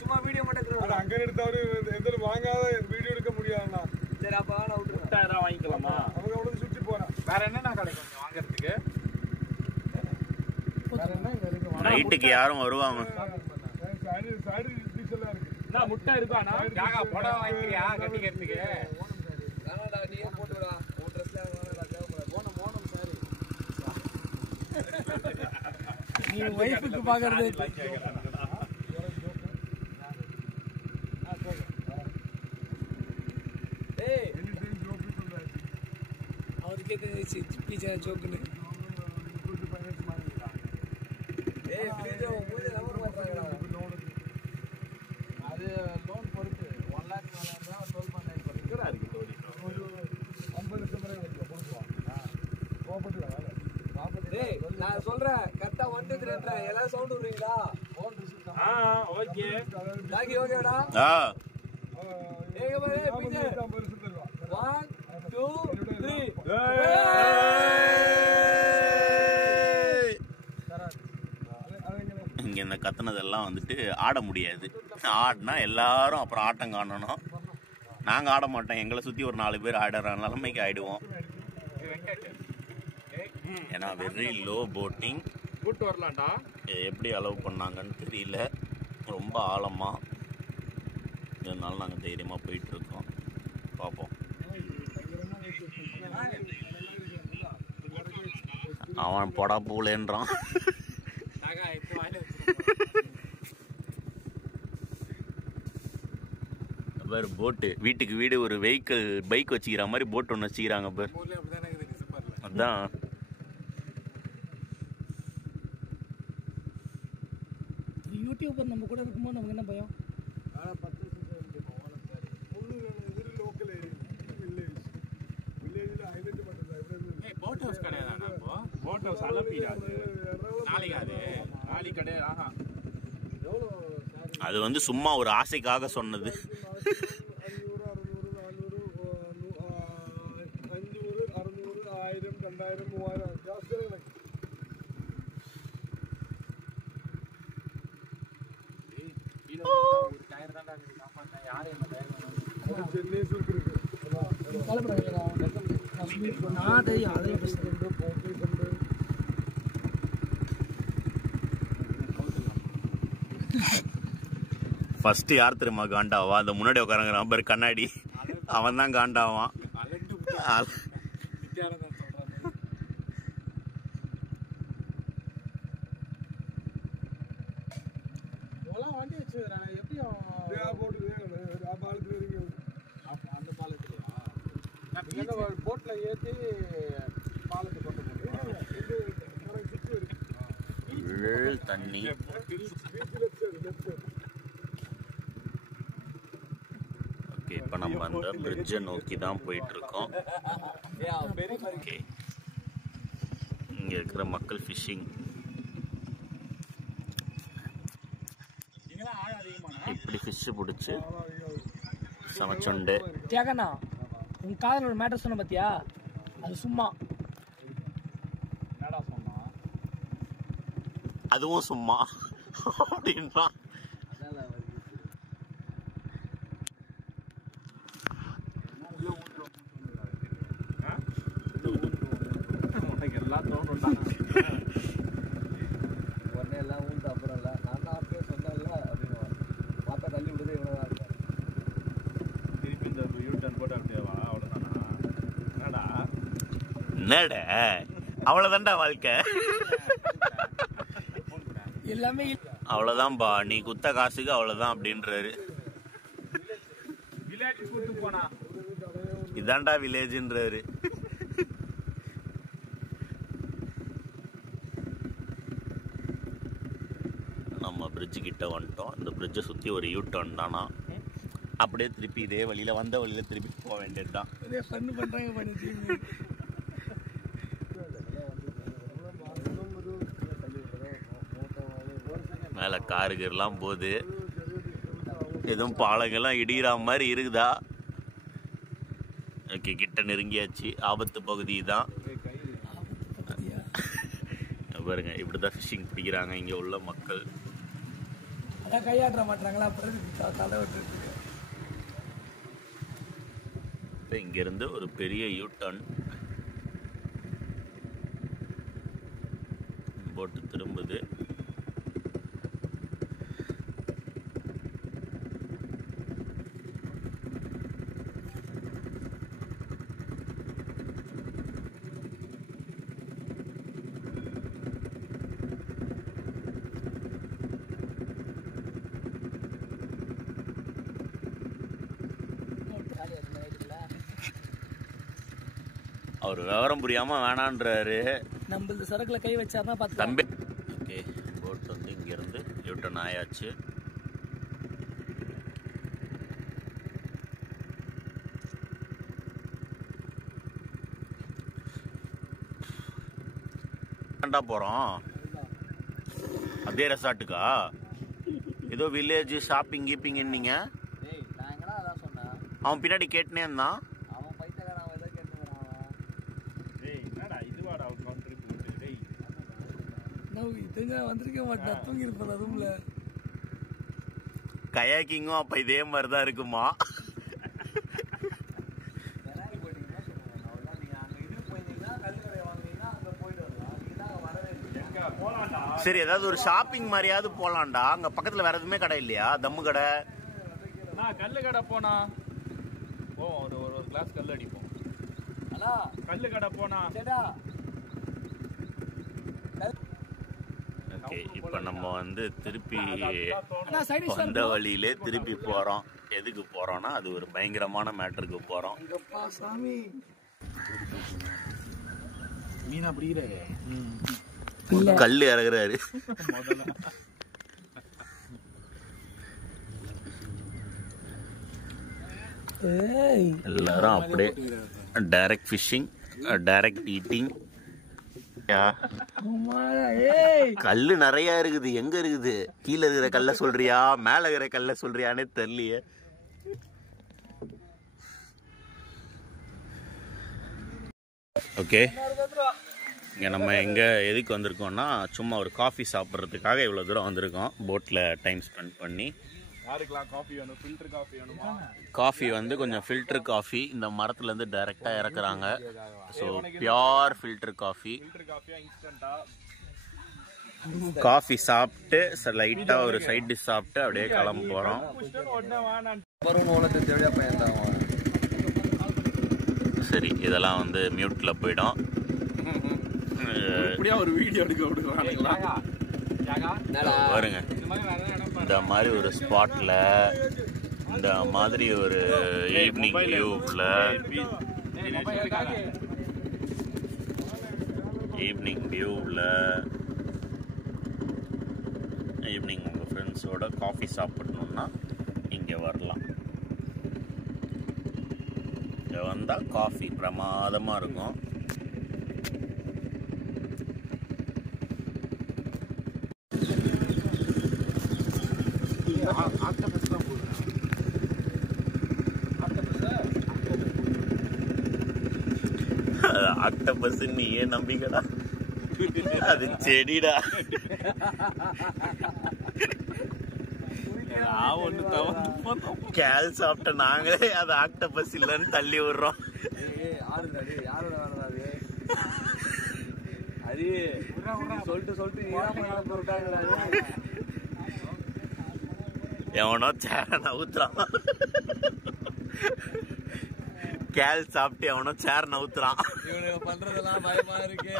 சும்மா வீடியோ மட்டும் அங்க எடுத்தவரு வாங்காத வீடியோ எடுக்க முடியாதுண்ணா. சரி அப்ப முட்டாயிரம் வாங்கிக்கலாமா? அவங்க அவ்வளவு சுற்றி போறேன். வேற என்ன கிடைக்கும் வாங்கறதுக்கு? நைட்டுக்கு யாரும் வருவாங்க? முட்டை இருக்கானா? படம் வாங்கிக்கிறியா கட்டிக்கிறதுக்கு? நீயே போட்டுடா. உன் ட்ரெஸ்ல மோனம் சாரி. நீ வைஃப்க்கு பாக்குறது ஏய் அவர் கேக்குது பீச்சா ஜோக்குன்னு. ஏய் ப்ளீஸ் மூஞ்ச நம்பர் மாட்டாங்கடா. அது லோன் பொறுத்து 1 लाख மேல இருந்தா 12.9% இருக்கு தோடி. ஒரு 50 லட்சம் வரை கொடுப்பாங்க. ப்ராப்பர்ட்டில வேலை. டேய் நான் சொல்றேன் கரெக்ட்டா 1 2 3 எல்லாரும் சவுண்ட் விடுறீங்களா? Phone receive okay. டாகி ஓகேடா? ஏய் பாரு பீச்சே 50 லட்சம் தருவா. 1 2 3 இங்க இந்த கத்துனதெல்லாம் வந்துட்டு ஆட முடியாது. ஆடினா எல்லாரும் அப்புறம் ஆட்டம் காணணும். நாங்க ஆட மாட்டோம். எங்களை சுத்தி ஒரு 4 பேர் ஆடுற நிலைமைக்கு ஆயிடுவோம். ஏன்னா வெரி லோ போட்டிங். கூட்டு வரலாம்டா. எப்படி அலோவ் பண்ணாங்கன்னு தெரியல. ரொம்ப ஆழமா. இதனால நாங்க தைரியமா போயிட்டு இருக்கோம். பார்ப்போம். அவன் பொடா பூலேன்றான். போட்டு வீட்டுக்கு வீடு ஒரு வெஹிக்கிள் பைக் வச்சுக்கிற மாதிரி போட் ஒன்று வச்சுக்கிறாங்க. பேர் அதான் யூடியூபர் நம்ம கூட இருக்கும்போது நமக்கு என்ன பயம்? போட் ஹவுஸ் கிடையாது. போட் ஹவுஸ் அலப்பிடாது. நாளைக்கு கிடையாது. அது வந்து சும்மா ஒரு ஆசைக்காக சொன்னது. 500 ஃபர்ஸ்ட் யார் தெரியுமா காண்டாவா? அந்த முன்னாடி உட்காரங்கிறான் பேர் கண்ணாடி. அவன் தான் காண்டாவான். போட்ல ஏத்தி தண்ணி ஓகே. இப்போ நம்ம அந்த பிரிட்ஜை நோக்கி தான் போயிட்டு இருக்கோம். ஓகே, இங்க இருக்கிற மக்கள் ஃபிஷிங். இப்படி ஃபிஷ் பிடிச்சி சமைச்சுண்டு. தியாகண்ணா, உன் காதல் ஒரு மேட்டர் சொன்ன பார்த்தியா? அது சும்மா. அதுவும் சும்மா அப்படின்னா எல்லாம் தோணும். உடனே எல்லாம் ஊந்து அப்புறம் இல்லை நான் தான் அப்பயே சொன்னேன்ல அப்படின்னு பார்த்தா தள்ளி விடுறது இவ்வளோதான் இருக்கும். திருப்பி இந்த யூ-டர்ன் போட்டு அப்படியேவா? அவ்வளோதானா? என்னடா என்னடா அவ்வளோதான்டா வாழ்க்கை. எல்லாமே அவ்வளோதான்பா, நீ குத்த காசுக்கு அவ்வளோதான் அப்படின்றாரு. இதான்டா வில்லேஜ்ன்றாரு. நம்ம பிரிட்ஜு கிட்ட வந்துட்டோம். இந்த பிரிட்ஜை சுற்றி ஒரு யூ டர்ன் தானா. அப்படியே திருப்பி இதே வழியில் வந்த வழியில் திருப்பி போக வேண்டியது தான். மேலே காருகெல்லாம் போகுது. எதுவும் பாலங்கள்லாம் இடிகிற மாதிரி இருக்குதா? ஓகே, கிட்ட நெருங்கியாச்சு. ஆபத்து பகுதி தான் பாருங்க. இப்படிதான் ஃபிஷிங் பிடிக்கிறாங்க இங்க உள்ள மக்கள். அதான் கையாற்ற மாட்டாங்களா, அப்புறம் தலை விட்டுருக்கு. இங்க இருந்து ஒரு பெரிய யூ டர்ன் போட்டு திரும்புது. அவர் விவரம் புரியாம வேணான்றாரு. நம்மளது சரக்குல கை வச்சாதான் பார்த்து தம்பி. ஓகே, போட் வந்து இங்க இருந்து யூட்டன் ஆயாச்சு. போறோம் அதே ரெசார்ட்டுக்கா? ஏதோ வில்லேஜ் ஷாப்பிங் கீப்பிங் நீங்க. அவன் பின்னாடி கேட்டுனே இருந்தான். வந்திருக்க மாட்டேன், தூங்கி இருப்பேன் ரூம்ல. கயாக்கிங்கும் அப்ப இதே மாதிரிதான் இருக்குமா? சரி, ஏதாவது ஒரு ஷாப்பிங் மாதிரியாவது போலாம்டா. அங்க பக்கத்துல வேற எதுவுமே கடை இல்லையா? தம்மு கடை, கல்லு கடை போனா ஒரு கிளாஸ் கல் அடிப்போம். கல்லு கடை போனா. ஓகே, இப்போ நம்ம வந்து திருப்பி வந்த வழியிலே திருப்பி போறோம். எதுக்கு போறோம்னா அது ஒரு பயங்கரமான மேட்டருக்கு போறோம். மீனா பிடிக்கிறாரு, கல்லு இறங்குறாரு. எல்லாரும் அப்படியே டைரக்ட் ஃபிஷிங், டைரக்ட் ஈட்டிங். கல்லு நிறைய இருக்குது. எங்க இருக்குது? கீழே இருக்கிற கல்ல சொல்றியா, மேல இருக்கிற கல்ல சொல்றியானே தெரியலையே. ஓகே, இங்க நம்ம எங்க எதுக்கு வந்திருக்கோம்னா சும்மா ஒரு காஃபி சாப்பிட்றதுக்காக இவ்வளவு தூரம் வந்திருக்கோம். போட்ல டைம் ஸ்பெண்ட் பண்ணி. யாருக்கெல்லாம் காஃபி வேணும்? ஃபில்டர் காஃபி வேணுமா? காஃபி வந்து கொஞ்சம் ஃபில்டர் காஃபி இந்த மரத்துல இருந்து டைரக்டா இறக்குறாங்க. So pure filter coffee. Coffee சாப்பிட்டு லைட்டா ஒரு சைட் டிஷ் சாப்பிட்டு அப்படியே கிளம்ப போறோம். சரி, இதெல்லாம் வந்து மியூட்ல போயிடும். ஒரு வீடியோ எடுக்க பாருங்க, இந்த மாதிரி ஒரு ஸ்பாட்ல, இந்த மாதிரி ஒரு ஈவினிங் வியூவில் ஈவினிங் உங்கள் ஃப்ரெண்ட்ஸோட காஃபி சாப்பிடணுன்னா இங்கே வரலாம். இங்கே வந்தால் காஃபி பிரமாதமாக இருக்கும். ஆக்டோபஸ் நீ ஏன் நம்பிக்கடா? அது செடிடா. கேல் சாப்பிட்ட நாங்களே அது ஆக்டோபஸ் இல்லைன்னு தள்ளி விடுறோம். எவனோ சேர நவுத்துறான். கேல் சாப்பிட்டு எவனோ சேர் நவுத்துறான். இவனுக்கு பண்றதெல்லாம் பயமா இருக்கு.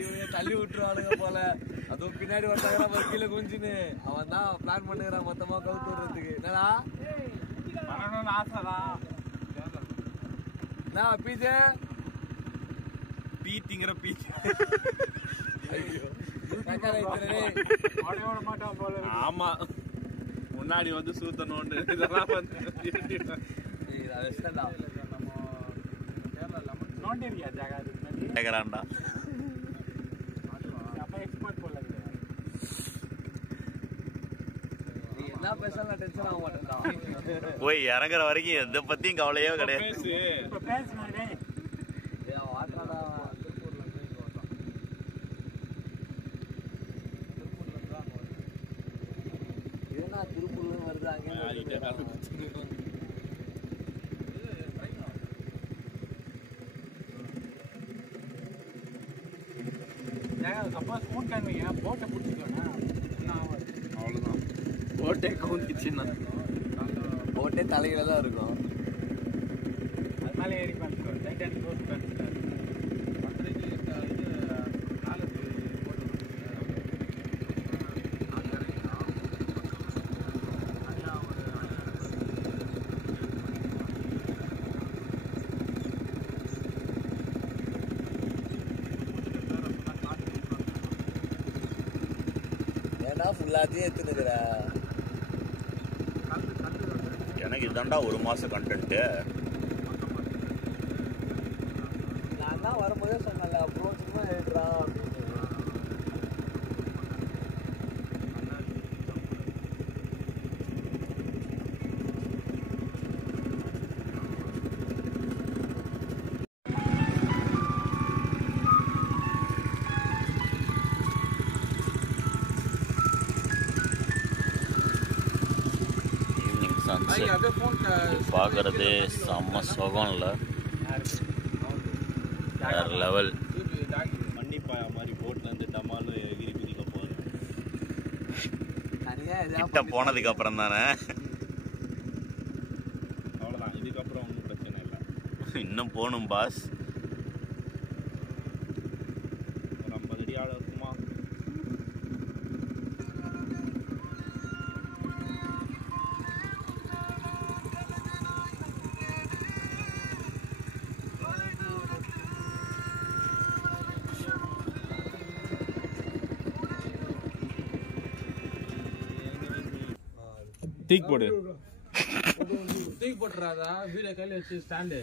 இவங்க தள்ளி விட்டுருவானுங்க போல. அதுவும் பின்னாடி வந்தாங்கன்னா கீழே குஞ்சுன்னு அவன் தான் பிளான் பண்ணுறான் மொத்தமா கவுத்து விடுறதுக்கு. என்னடா ஆசைதான் பீஜே பீத்திங்கிற பீச். ஆமா, முன்னாடி வந்து சூத்தனோண்டு இதெல்லாம் கேக்குறான்டா. என்ன பேசலாம் நான் டென்ஷன் ஆக மாட்டேன்டா. போய் இறங்குற வரைக்கும் எதை பத்தியும் கவலையே கிடையாது. வாட்டாடா ஏன்னா திருப்பூர்ல வருது அங்கே சப்போஸ் ஃபோன் காமிங்க போட்டை பிடிச்சிக்கோண்ணா அவ்வளோதான். போட்டே கவுந்துச்சுன்னா போட்டே தலையில தான் இருக்கும். அது மேலே ஏறி பார்த்துக்கோ. டைட்டானிக் க்ளோஸ் பார்த்துட்டாரு. ஏன்னா ஃபுல்லாத்தையும் எடுத்துனுக்குற. எனக்கு இதாண்டா 1 மாசம் கண்டென்ட். நான் தான் வரும்போதே சொன்னல ப்ரோ சும்மா எழுதுறா அப்படின்னு. பார்க்கறது செம்ம சுகம் இல்லை, வேற லெவல். மன்னிப்பாயா மாதிரி போட்ல இருந்து டமாலும் எகிரி குதிக்க போகுது. கிட்ட போனதுக்கு அப்புறம் தானே. அவ்வளோதான், இதுக்கப்புறம் ஒன்றும் பிரச்சனை இல்லை. இன்னும் போகணும் பாஸ். ஒரு 50 அடி ஆழம் இருக்குமா? தூக்கி போடு. தூக்கி போட்டுறாதா? வீடியோ கையில் வச்சு ஸ்டாண்டு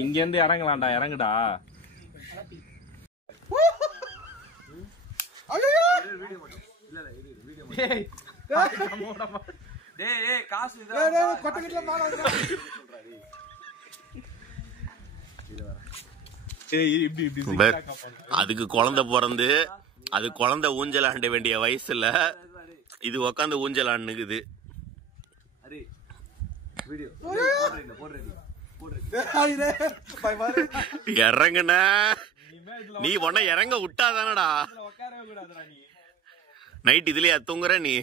இங்க இருந்து இறங்கலாம்டா. இறங்குடா. காசு அதுக்கு குழந்தை பிறந்து அது குழந்தை ஊஞ்சல் ஆண்ட வேண்டிய வயசுல இது உக்காந்து ஊஞ்சல் ஆண்டுக்குது. இறங்குன நீ உன்ன இறங்க விட்டாதானடா. நைட் இதுலயா தூங்குற நீ?